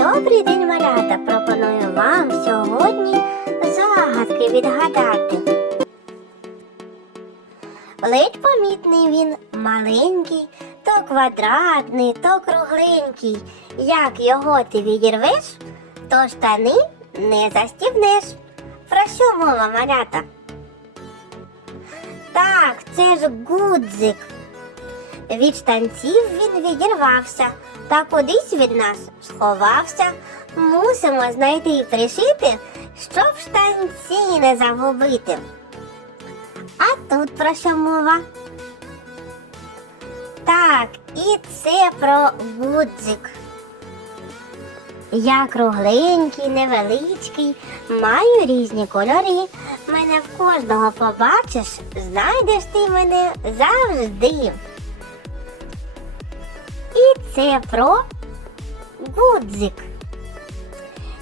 Добрий день, малята! Пропоную вам сьогодні загадки відгадати. Ледь помітний він маленький, то квадратний, то кругленький. Як його ти відірвеш, то штани не застібнеш. Про що мова малята? Так, це ж гудзик. Від штанців він відірвався та кудись від нас сховався. Мусимо знайти і пришити, щоб штанці не загубити. А тут про що мова? Так, і це про гудзик. Я кругленький, невеличкий, маю різні кольори. Мене в кожного побачиш, знайдеш ти мене завжди. Це про гудзик.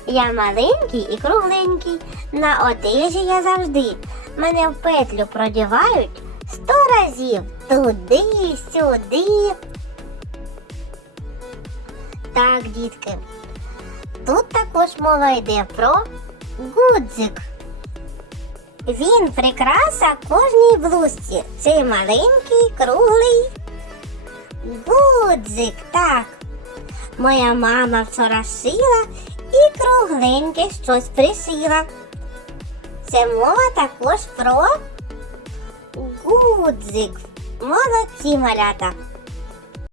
Я маленький і кругленький, на одежі я завжди. Мене в петлю продівають сто разів туди, сюди. Так, дітки. Тут також мова йде про гудзик. Він прикраса кожній блузці. Це маленький, круглий гудзик, так. Моя мама вчора шила і кругленьке щось пришила. Це мова також про гудзик. Молодці малята.